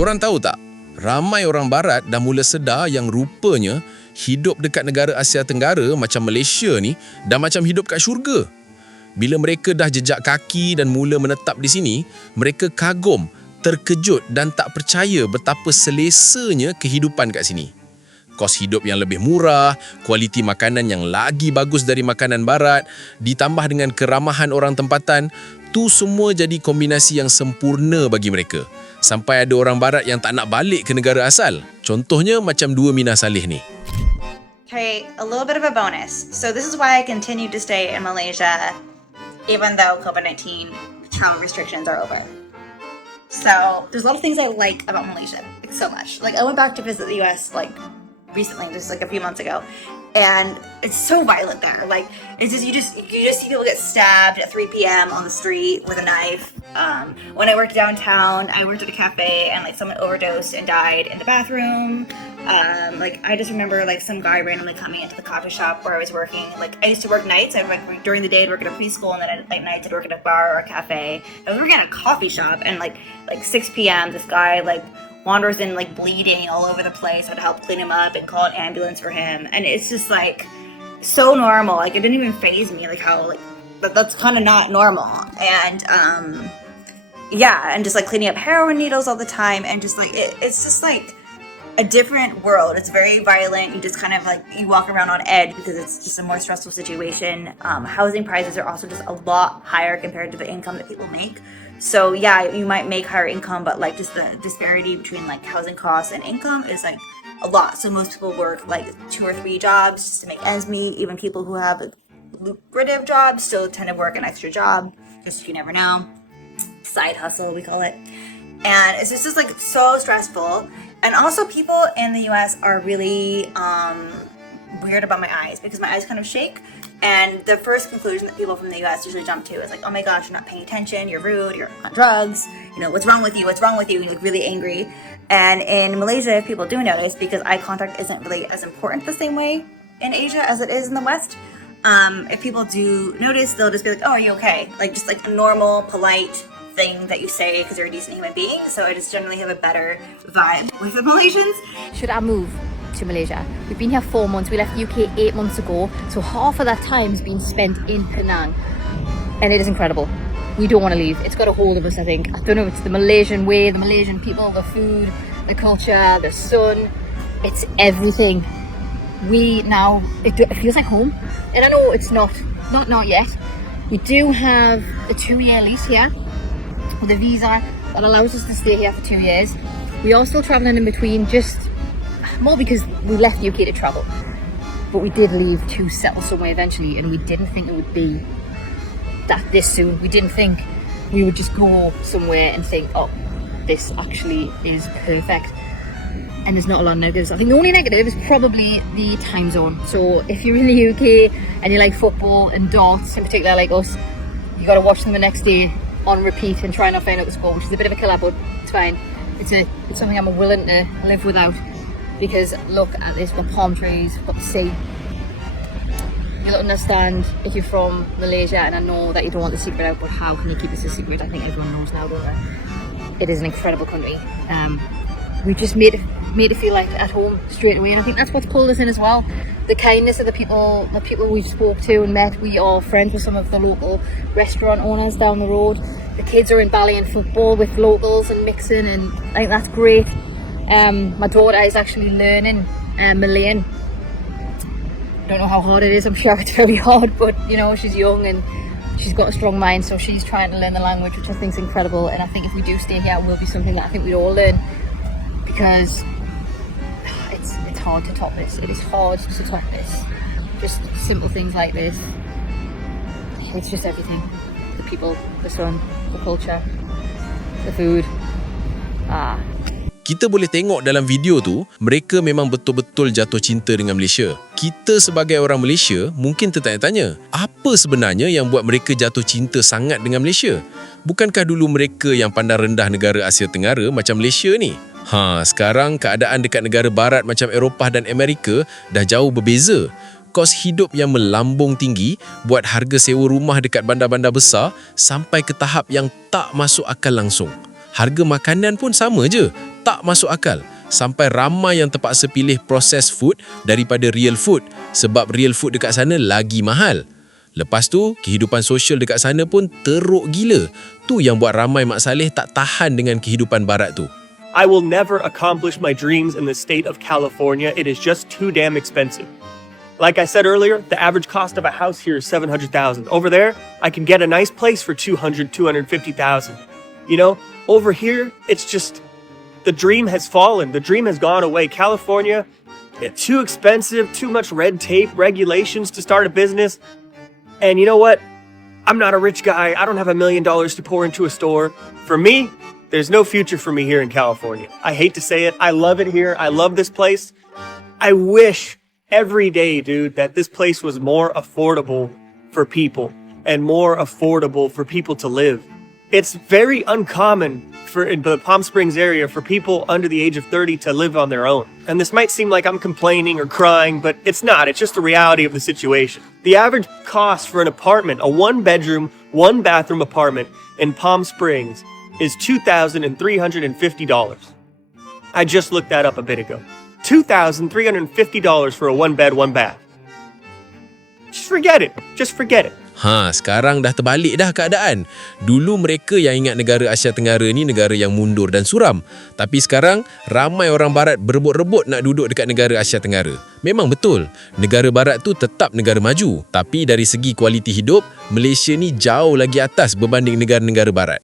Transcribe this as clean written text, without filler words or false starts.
Korang tahu tak, ramai orang Barat dah mula sedar yang rupanya hidup dekat negara Asia Tenggara macam Malaysia ni dah macam hidup kat syurga. Bila mereka dah jejak kaki dan mula menetap di sini, mereka kagum, terkejut dan tak percaya betapa selesanya kehidupan kat sini. Kos hidup yang lebih murah, kualiti makanan yang lagi bagus dari makanan Barat, ditambah dengan keramahan orang tempatan, tu semua jadi kombinasi yang sempurna bagi mereka. Sampai ada orang Barat yang tak nak balik ke negara asal. Contohnya macam dua Minah Salleh ni. Okay, a little bit of a bonus. So this is why I continue to stay in Malaysia even though COVID-19 travel restrictions are over. So there's a lot of things I like about Malaysia, like, so much. Like I went back to visit the US like recently, just like a few months ago, and it's so violent there. Like it's just you just see people get stabbed at 3 p.m. on the street with a knife. When I worked downtown, I worked at a cafe and like someone overdosed and died in the bathroom. Like I just remember like some guy randomly coming into the coffee shop where I was working. Like I used to work nights. I'd like during the day I'd work at a preschool, and then at nights I'd work at a bar or a cafe. I was working at a coffee shop, and like 6 p.m. this guy like wanders in like bleeding all over the place. I would help clean him up and call an ambulance for him, and it's just like so normal. Like it didn't even faze me, like how like that's kind of not normal. And yeah, and just like cleaning up heroin needles all the time, and just like it's just like a different world. It's very violent. You just kind of like you walk around on edge because it's just a more stressful situation. Housing prices are also just a lot higher compared to the income that people make. So yeah, you might make higher income, but like just the disparity between like housing costs and income is like a lot. So most people work like 2 or 3 jobs just to make ends meet. Even people who have lucrative jobs still tend to work an extra job, just you never know. Side hustle, we call it. And it's just like so stressful. And also people in the US are really weird about my eyes because my eyes kind of shake. And the first conclusion that people from the US usually jump to is like, oh my gosh, you're not paying attention, you're rude, you're on drugs, you know, what's wrong with you, you're like really angry. And in Malaysia, if people do notice, because eye contact isn't really as important the same way in Asia as it is in the West, if people do notice, they'll just be like, oh, are you okay? Like just like a normal, polite thing that you say because you're a decent human being. So I just generally have a better vibe with the Malaysians. Should I move to Malaysia? We've been here 4 months. We left the UK 8 months ago, so half of that time has been spent in Penang, and it is incredible. We don't want to leave. It's got a hold of us, I think. I don't know if it's the Malaysian way, the Malaysian people, the food, the culture, the sun. It's everything. It feels like home, and I know it's not yet. We do have a 2-year lease here with a visa that allows us to stay here for 2 years. We are still travelling in between, just more because we left the UK to travel, but we did leave to settle somewhere eventually, and we didn't think it would be that this soon. We didn't think we would just go somewhere and think, oh, this actually is perfect. And there's not a lot of negatives. I think the only negative is probably the time zone. So if you're in the UK and you like football and darts in particular, like us, you got to watch them the next day on repeat and try not find out the score, which is a bit of a killer, but it's fine. It's something I'm willing to live without, because look at this, we've got palm trees, we've got the sea. You'll understand if you're from Malaysia, and I know that you don't want the secret out, but how can you keep this a secret? I think everyone knows now, don't they? It is an incredible country. We just made it feel like at home straight away, and I think that's what's pulled us in as well. The kindness of the people we've spoke to and met. We are friends with some of the local restaurant owners down the road. The kids are in ballet and football with locals and mixing, and I think that's great. My daughter is actually learning Malayan. Don't know how hard it is. I'm sure it's very hard, but you know, she's young and she's got a strong mind, so she's trying to learn the language, which I think is incredible. And I think if we do stay here, it will be something that I think we all learn, because it's hard to top this. It is hard to top this. Just simple things like this. It's just everything. The people, the sun, the culture, the food. Kita boleh tengok dalam video tu, mereka memang betul-betul jatuh cinta dengan Malaysia. Kita sebagai orang Malaysia mungkin tertanya-tanya, apa sebenarnya yang buat mereka jatuh cinta sangat dengan Malaysia? Bukankah dulu mereka yang pandang rendah negara Asia Tenggara macam Malaysia ni? Sekarang keadaan dekat negara Barat macam Eropah dan Amerika dah jauh berbeza. Kos hidup yang melambung tinggi buat harga sewa rumah dekat bandar-bandar besar sampai ke tahap yang tak masuk akal langsung. Harga makanan pun sama je, tak masuk akal. Sampai ramai yang terpaksa pilih processed food daripada real food sebab real food dekat sana lagi mahal. Lepas tu, kehidupan sosial dekat sana pun teruk gila. Tu yang buat ramai Mak Salleh tak tahan dengan kehidupan barat tu. I will never accomplish my dreams in the state of California. It is just too damn expensive. Like I said earlier, the average cost of a house here is $700,000. Over there, I can get a nice place for $200,000, $250,000. You know, over here, it's just, the dream has fallen. The dream has gone away. California, it's too expensive, too much red tape, regulations to start a business. And you know what? I'm not a rich guy. I don't have $1 million to pour into a store. For me, there's no future for me here in California. I hate to say it. I love it here. I love this place. I wish every day, dude, that this place was more affordable for people and more affordable for people to live. It's very uncommon in the Palm Springs area for people under the age of 30 to live on their own. And this might seem like I'm complaining or crying, but it's not. It's just the reality of the situation. The average cost for an apartment, a 1-bedroom, 1-bathroom apartment in Palm Springs is $2,350. I just looked that up a bit ago. $2,350 for a 1-bed, 1-bath. Just forget it. Just forget it. Sekarang dah terbalik dah keadaan. Dulu mereka yang ingat negara Asia Tenggara ni negara yang mundur dan suram. Tapi sekarang, ramai orang barat berebut-rebut nak duduk dekat negara Asia Tenggara. Memang betul, negara barat tu tetap negara maju. Tapi dari segi kualiti hidup, Malaysia ni jauh lagi atas berbanding negara-negara barat.